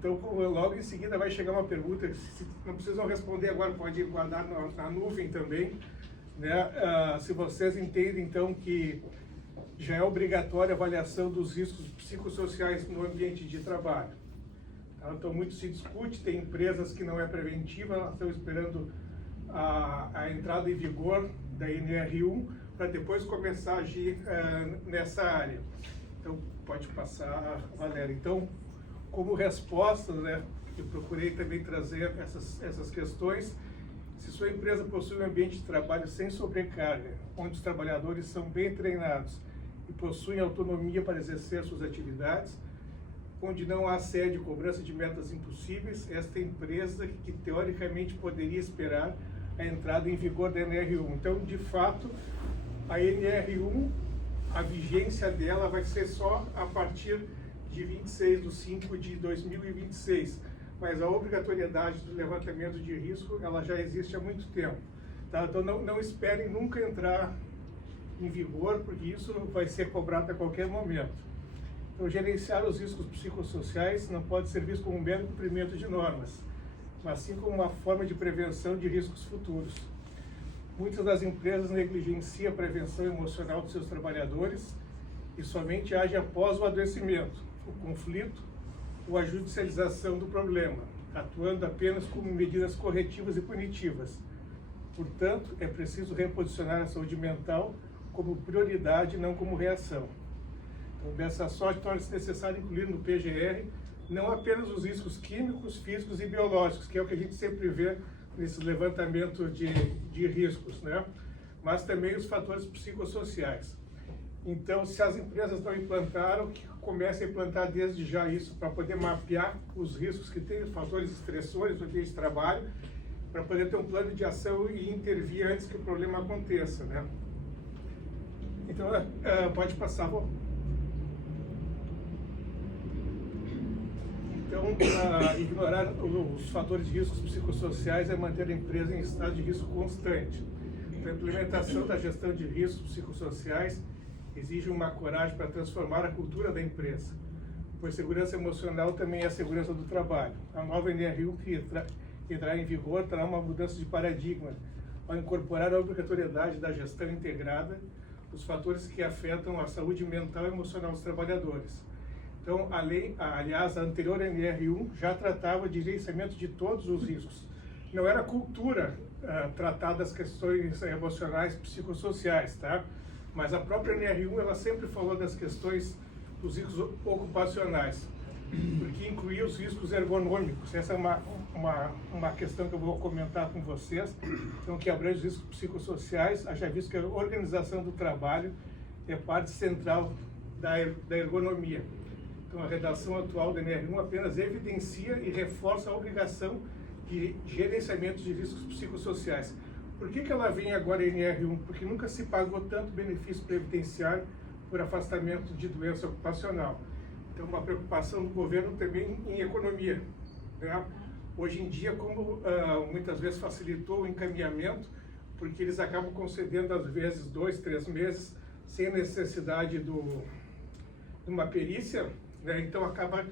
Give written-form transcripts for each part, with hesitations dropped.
Então, logo em seguida vai chegar uma pergunta, se não precisam responder agora, pode guardar na nuvem também, né? Se vocês entendem, então, que já é obrigatória a avaliação dos riscos psicossociais no ambiente de trabalho. Tá? Então, muito se discute, tem empresas que não é preventiva, elas estão esperando a entrada em vigor da NR1 para depois começar a agir nessa área. Então, pode passar, Valéria. Então, como resposta, né, eu procurei também trazer essas questões. Se sua empresa possui um ambiente de trabalho sem sobrecarga, onde os trabalhadores são bem treinados e possuem autonomia para exercer suas atividades, onde não há assédio e cobrança de metas impossíveis, esta empresa que teoricamente poderia esperar a entrada em vigor da NR1. Então, de fato, a NR1, a vigência dela vai ser só a partir de 26/5 de 2026, mas a obrigatoriedade do levantamento de risco, ela já existe há muito tempo. Tá? Então, não esperem nunca entrar em vigor, porque isso vai ser cobrado a qualquer momento. Então, gerenciar os riscos psicossociais não pode ser visto como um mero cumprimento de normas, mas sim como uma forma de prevenção de riscos futuros. Muitas das empresas negligenciam a prevenção emocional dos seus trabalhadores e somente agem após o adoecimento, o conflito ou a judicialização do problema, atuando apenas como medidas corretivas e punitivas. Portanto, é preciso reposicionar a saúde mental como prioridade, não como reação. Então, dessa sorte, torna-se necessário incluir no PGR não apenas os riscos químicos, físicos e biológicos, que é o que a gente sempre vê nesse levantamento de riscos, né? Mas também os fatores psicossociais. Então, se as empresas não implantaram, que comecem a implantar desde já isso, para poder mapear os riscos que tem, os fatores estressores do ambiente de trabalho, para poder ter um plano de ação e intervir antes que o problema aconteça, né? Então, pode passar, bom. Então, ignorar os fatores de riscos psicossociais é manter a empresa em estado de risco constante. Então, a implementação da gestão de riscos psicossociais exige uma coragem para transformar a cultura da empresa, pois segurança emocional também é a segurança do trabalho. A nova NR1 que entrará em vigor terá uma mudança de paradigma ao incorporar a obrigatoriedade da gestão integrada dos fatores que afetam a saúde mental e emocional dos trabalhadores. Então, aliás, a anterior NR1 já tratava de gerenciamento de todos os riscos. Não era cultura tratar das questões emocionais psicossociais, tá? Mas a própria NR1, ela sempre falou das questões dos riscos ocupacionais, porque incluía os riscos ergonômicos. Essa é uma questão que eu vou comentar com vocês, então, que abrange os riscos psicossociais, haja visto que a organização do trabalho é parte central da ergonomia. Então, a redação atual da NR1 apenas evidencia e reforça a obrigação de gerenciamento de riscos psicossociais. Por que ela vem agora em NR1? Porque nunca se pagou tanto benefício previdenciário por afastamento de doença ocupacional. Então, uma preocupação do governo também em economia, né? Hoje em dia, como muitas vezes facilitou o encaminhamento, porque eles acabam concedendo, às vezes, 2, 3 meses, sem a necessidade de uma perícia, né? Então, acaba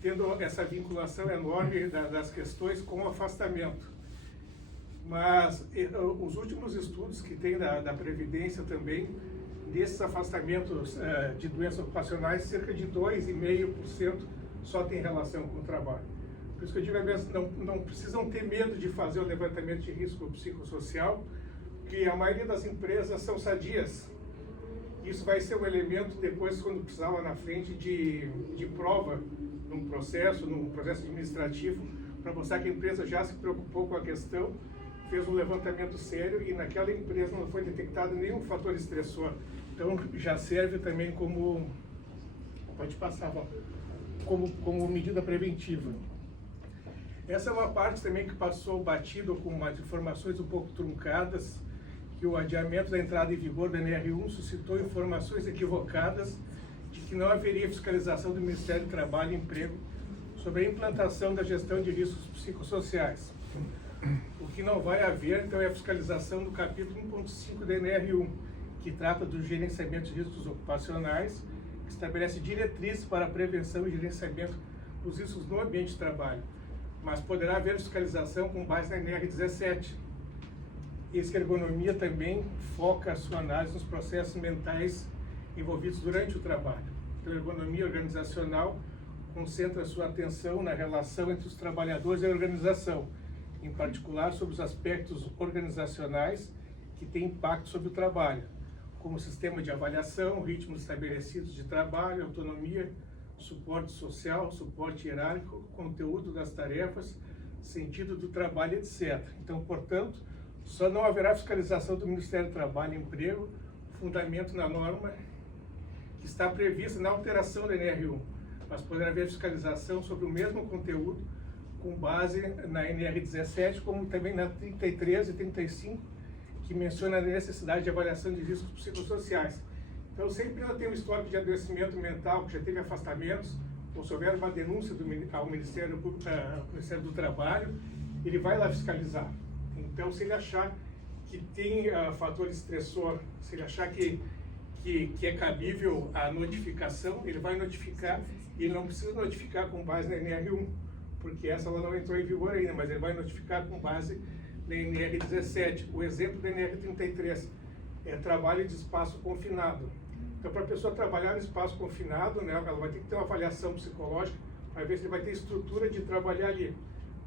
tendo essa vinculação enorme das questões com o afastamento. Mas os últimos estudos que tem da Previdência também, desses afastamentos de doenças ocupacionais, cerca de 2,5% só tem relação com o trabalho. Por isso que eu digo, não precisam ter medo de fazer o levantamento de risco psicossocial, porque a maioria das empresas são sadias. Isso vai ser um elemento depois, quando precisar lá na frente, de prova num processo administrativo, para mostrar que a empresa já se preocupou com a questão, fez um levantamento sério e naquela empresa não foi detectado nenhum fator estressor. Então, já serve também como, pode passar, como medida preventiva. Essa é uma parte também que passou batido com umas informações um pouco truncadas, que o adiamento da entrada em vigor da NR1 suscitou informações equivocadas de que não haveria fiscalização do Ministério do Trabalho e Emprego sobre a implantação da gestão de riscos psicossociais. O que não vai haver, então, é a fiscalização do capítulo 1.5 da NR1, que trata do gerenciamento de riscos ocupacionais, que estabelece diretrizes para a prevenção e gerenciamento os riscos no ambiente de trabalho, mas poderá haver fiscalização com base na NR17. Essa ergonomia também foca a sua análise nos processos mentais envolvidos durante o trabalho. Então, a ergonomia organizacional concentra a sua atenção na relação entre os trabalhadores e a organização, em particular sobre os aspectos organizacionais que têm impacto sobre o trabalho, como sistema de avaliação, ritmos estabelecidos de trabalho, autonomia, suporte social, suporte hierárquico, conteúdo das tarefas, sentido do trabalho, etc. Então, portanto, só não haverá fiscalização do Ministério do Trabalho e Emprego, fundamento na norma que está prevista na alteração da NR1, mas poderá haver fiscalização sobre o mesmo conteúdo com base na NR17, como também na 33 e 35, que menciona a necessidade de avaliação de riscos psicossociais. Então, se a empresa tem um histórico de adoecimento mental, que já teve afastamentos, ou se houver uma denúncia ao Ministério do Trabalho, ele vai lá fiscalizar. Então, se ele achar que tem fator estressor, se ele achar que é cabível a notificação, ele vai notificar, e ele não precisa notificar com base na NR1, porque essa ela não entrou em vigor ainda, mas ele vai notificar com base na NR17. O exemplo da NR33 é trabalho de espaço confinado. Então, para a pessoa trabalhar no espaço confinado, né, ela vai ter que ter uma avaliação psicológica para ver se ele vai ter estrutura de trabalhar ali.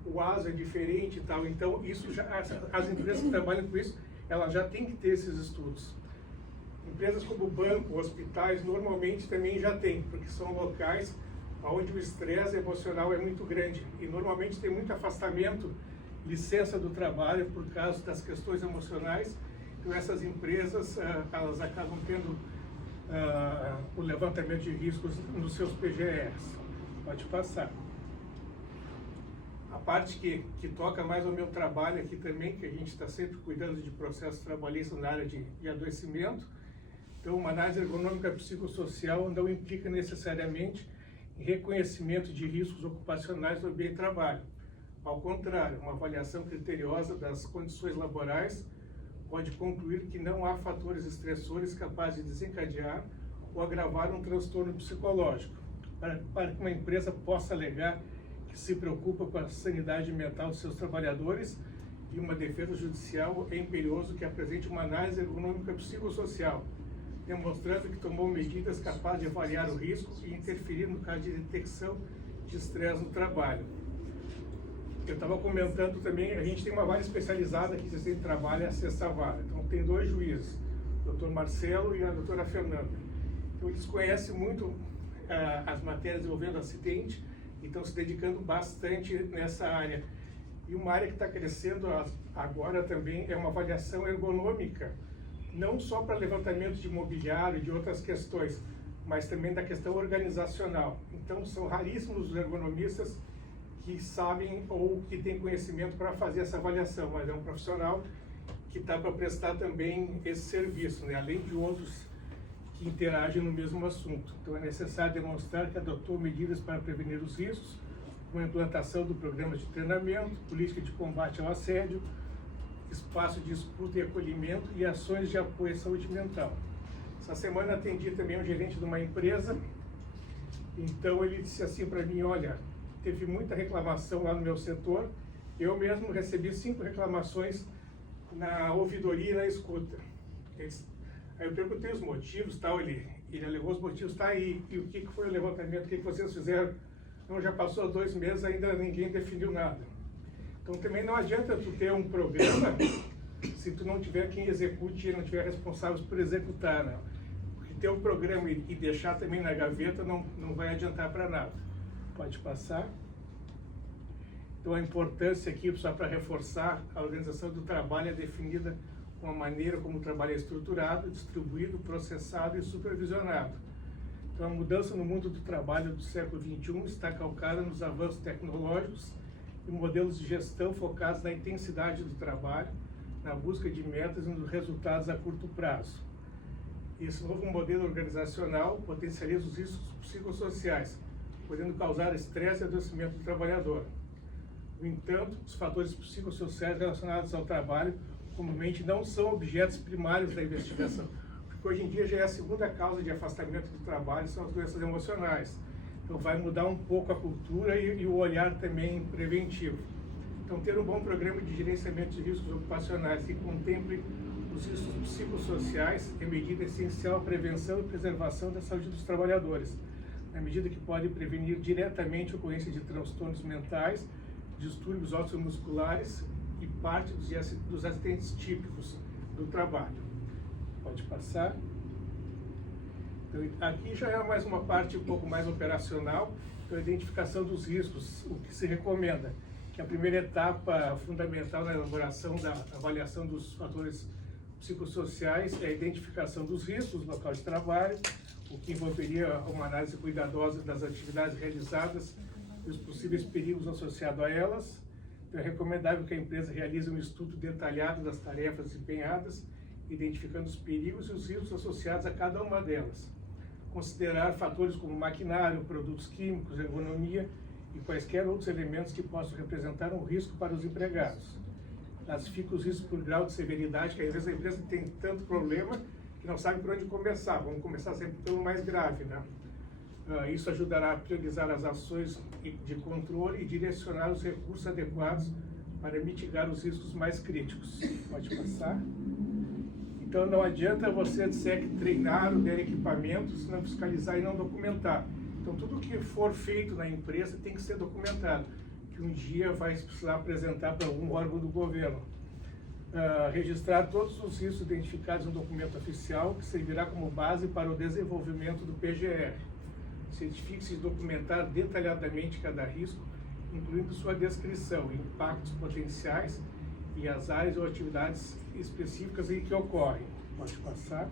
O ASO é diferente e tal, então isso já, as empresas que trabalham com isso, elas já têm que ter esses estudos. Empresas como banco, hospitais, normalmente também já tem, porque são locais onde o estresse emocional é muito grande e normalmente tem muito afastamento, licença do trabalho por causa das questões emocionais. Então essas empresas, elas acabam tendo o levantamento de riscos nos seus PGRs. Pode passar. A parte que toca mais ao meu trabalho aqui também, que a gente está sempre cuidando de processos trabalhistas na área de adoecimento. Então, uma análise ergonômica psicossocial não implica necessariamente em reconhecimento de riscos ocupacionais no ambiente de trabalho. Ao contrário, uma avaliação criteriosa das condições laborais pode concluir que não há fatores estressores capazes de desencadear ou agravar um transtorno psicológico, para que uma empresa possa alegar que se preocupa com a sanidade mental dos seus trabalhadores, e uma defesa judicial é imperioso que apresente uma análise ergonômica psicossocial, demonstrando que tomou medidas capazes de avaliar o risco e interferir no caso de detecção de estresse no trabalho. Eu estava comentando também, a gente tem uma vara especializada que sempre trabalha a sexta vara. Então, tem dois juízes, o Dr. Marcelo e a doutora Fernanda. Então, eles conhecem muito as matérias envolvendo acidente e estão se dedicando bastante nessa área. E uma área que está crescendo agora também é uma avaliação ergonômica, não só para levantamento de mobiliário e de outras questões, mas também da questão organizacional. Então, são raríssimos os ergonomistas que sabem ou que têm conhecimento para fazer essa avaliação, mas é um profissional que está para prestar também esse serviço, né? Além de outros que interagem no mesmo assunto. Então, é necessário demonstrar que adotou medidas para prevenir os riscos, com a implantação do programa de treinamento, política de combate ao assédio, espaço de escuta e acolhimento e ações de apoio à saúde mental. Essa semana atendi também um gerente de uma empresa, então ele disse assim para mim, olha, teve muita reclamação lá no meu setor, eu mesmo recebi 5 reclamações na ouvidoria e na escuta. Aí eu perguntei os motivos, tal, ele alegou os motivos, tá, e o que foi o levantamento, o que vocês fizeram? Então já passou 2 meses, ainda ninguém definiu nada. Então também não adianta tu ter um programa se tu não tiver quem execute e não tiver responsáveis por executar, né? Porque ter um programa e deixar também na gaveta não vai adiantar para nada. Pode passar. Então a importância aqui, só para reforçar, a organização do trabalho é definida com a maneira como o trabalho é estruturado, distribuído, processado e supervisionado. Então a mudança no mundo do trabalho do século XXI está calcada nos avanços tecnológicos e modelos de gestão focados na intensidade do trabalho, na busca de metas e nos resultados a curto prazo. Esse novo modelo organizacional potencializa os riscos psicossociais, podendo causar estresse e adoecimento do trabalhador. No entanto, os fatores psicossociais relacionados ao trabalho comumente não são objetos primários da investigação, porque hoje em dia já é a segunda causa de afastamento do trabalho, são as doenças emocionais. Então vai mudar um pouco a cultura e o olhar também preventivo. Então ter um bom programa de gerenciamento de riscos ocupacionais que contemple os riscos psicossociais é medida essencial à prevenção e preservação da saúde dos trabalhadores, na medida que pode prevenir diretamente a ocorrência de transtornos mentais, distúrbios osteomusculares e parte dos acidentes típicos do trabalho. Pode passar. Então, aqui já é mais uma parte um pouco mais operacional, então a identificação dos riscos, o que se recomenda, que a primeira etapa fundamental na elaboração da avaliação dos fatores psicossociais é a identificação dos riscos no local de trabalho, o que envolveria uma análise cuidadosa das atividades realizadas e os possíveis perigos associados a elas. Então, é recomendável que a empresa realize um estudo detalhado das tarefas desempenhadas, identificando os perigos e os riscos associados a cada uma delas. Considerar fatores como maquinário, produtos químicos, ergonomia e quaisquer outros elementos que possam representar um risco para os empregados. Classifica os riscos por grau de severidade, que às vezes a empresa tem tanto problema que não sabe por onde começar. Vamos começar sempre pelo mais grave, né? Isso ajudará a priorizar as ações de controle e direcionar os recursos adequados para mitigar os riscos mais críticos. Pode passar. Então não adianta você dizer que treinar ou der equipamento se não fiscalizar e não documentar. Então tudo que for feito na empresa tem que ser documentado, que um dia vai precisar apresentar para algum órgão do governo. Registrar todos os riscos identificados no documento oficial, que servirá como base para o desenvolvimento do PGR. Certifique-se de documentar detalhadamente cada risco, incluindo sua descrição, impactos potenciais e as áreas ou atividades específicas em que ocorrem. Pode passar.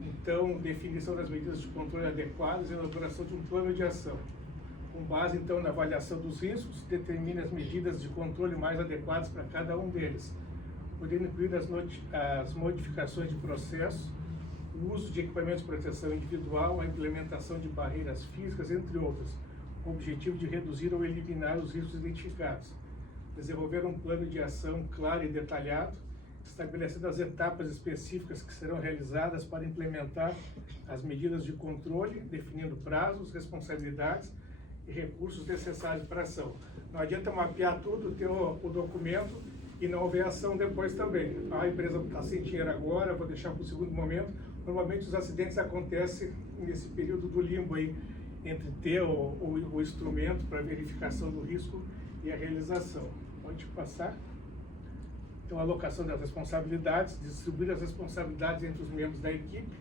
Então, definição das medidas de controle adequadas e elaboração de um plano de ação. Com base, então, na avaliação dos riscos, determine as medidas de controle mais adequadas para cada um deles, podendo incluir as modificações de processos, o uso de equipamentos de proteção individual, a implementação de barreiras físicas, entre outras, com o objetivo de reduzir ou eliminar os riscos identificados. Desenvolver um plano de ação claro e detalhado, estabelecendo as etapas específicas que serão realizadas para implementar as medidas de controle, definindo prazos, responsabilidades e recursos necessários para a ação. Não adianta mapear tudo, ter o documento e não houver ação depois também. A empresa está sem dinheiro agora, vou deixar para o segundo momento. Normalmente os acidentes acontecem nesse período do limbo aí, entre ter o instrumento para verificação do risco e a realização. Pode passar. Então, a alocação das responsabilidades, distribuir as responsabilidades entre os membros da equipe,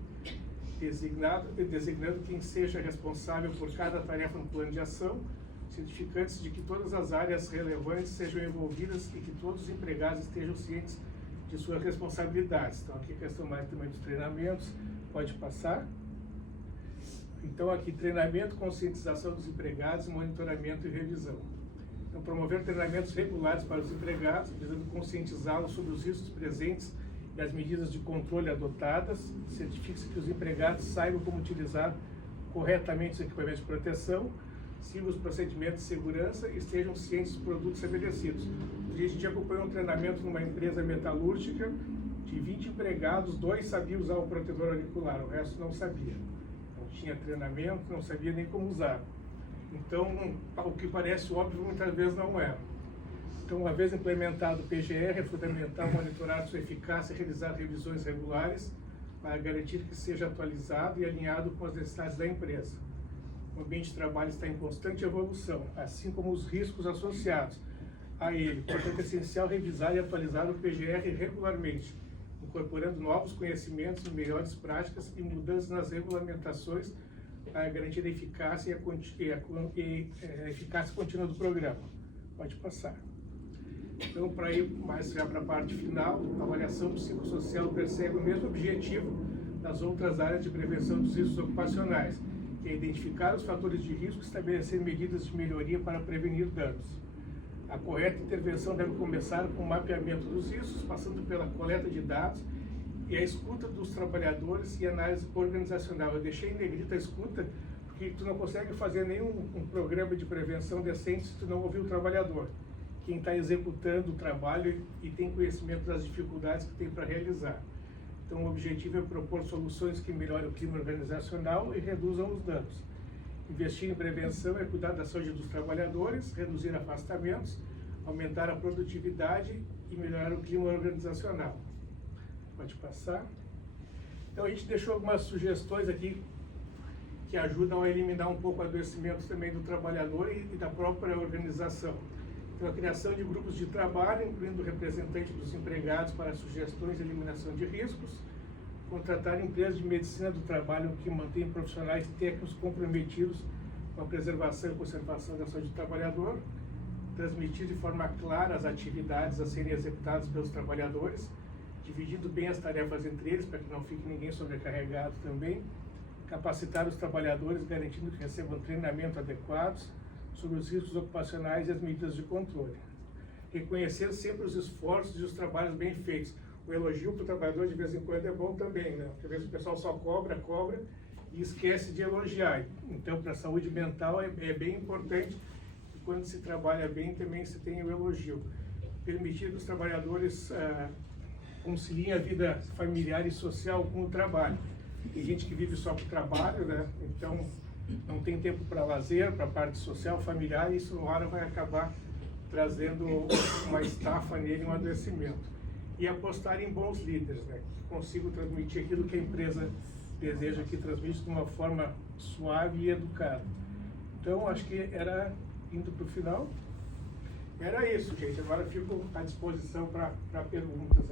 designando quem seja responsável por cada tarefa no plano de ação, certificando-se de que todas as áreas relevantes sejam envolvidas e que todos os empregados estejam cientes de suas responsabilidades. Então, aqui a questão mais também dos treinamentos, pode passar. Então, aqui, treinamento, conscientização dos empregados, monitoramento e revisão. Então, promover treinamentos regulares para os empregados, visando conscientizá-los sobre os riscos presentes e as medidas de controle adotadas. Certifique-se que os empregados saibam como utilizar corretamente os equipamentos de proteção, sigam os procedimentos de segurança e estejam cientes dos produtos estabelecidos. A gente acompanhou um treinamento numa empresa metalúrgica, de 20 empregados, 2 sabiam usar o protetor auricular, o resto não sabia. Não tinha treinamento, não sabia nem como usar. Então, o que parece óbvio, muitas vezes não é. Então, uma vez implementado o PGR, é fundamental monitorar sua eficácia e realizar revisões regulares para garantir que seja atualizado e alinhado com as necessidades da empresa. O ambiente de trabalho está em constante evolução, assim como os riscos associados a ele. Portanto, é essencial revisar e atualizar o PGR regularmente, incorporando novos conhecimentos e melhores práticas e mudanças nas regulamentações para garantir a eficácia a eficácia contínua do programa. Pode passar. Então, para ir mais já para a parte final, a avaliação psicossocial persegue o mesmo objetivo das outras áreas de prevenção dos riscos ocupacionais, que é identificar os fatores de risco e estabelecer medidas de melhoria para prevenir danos. A correta intervenção deve começar com o mapeamento dos riscos, passando pela coleta de dados e a escuta dos trabalhadores e análise organizacional. Eu deixei em negrita a escuta, porque tu não consegue fazer nenhum programa de prevenção decente se tu não ouvir o trabalhador, quem está executando o trabalho e tem conhecimento das dificuldades que tem para realizar. Então, o objetivo é propor soluções que melhorem o clima organizacional e reduzam os danos. Investir em prevenção é cuidar da saúde dos trabalhadores, reduzir afastamentos, aumentar a produtividade e melhorar o clima organizacional. Pode passar. Então a gente deixou algumas sugestões aqui que ajudam a eliminar um pouco o adoecimento também do trabalhador e da própria organização. Então a criação de grupos de trabalho, incluindo representantes dos empregados para sugestões e eliminação de riscos, contratar empresas de medicina do trabalho que mantêm profissionais técnicos comprometidos com a preservação e conservação da saúde do trabalhador, transmitir de forma clara as atividades a serem executadas pelos trabalhadores, dividindo bem as tarefas entre eles para que não fique ninguém sobrecarregado também, capacitar os trabalhadores garantindo que recebam treinamento adequados sobre os riscos ocupacionais e as medidas de controle. Reconhecer sempre os esforços e os trabalhos bem feitos. O elogio para o trabalhador de vez em quando é bom também, né? Porque às vezes o pessoal só cobra e esquece de elogiar. Então, para a saúde mental é bem importante que quando se trabalha bem também se tenha o elogio. Permitir que os trabalhadores conciliem a vida familiar e social com o trabalho. Tem gente que vive só para o trabalho, né? Então não tem tempo para lazer, para a parte social, familiar, e isso uma hora vai acabar trazendo uma estafa nele, um adoecimento. E apostar em bons líderes, né? Que consigam transmitir aquilo que a empresa deseja que transmita de uma forma suave e educada. Então, acho que era, indo para o final, era isso, gente. Agora eu fico à disposição para perguntas aqui.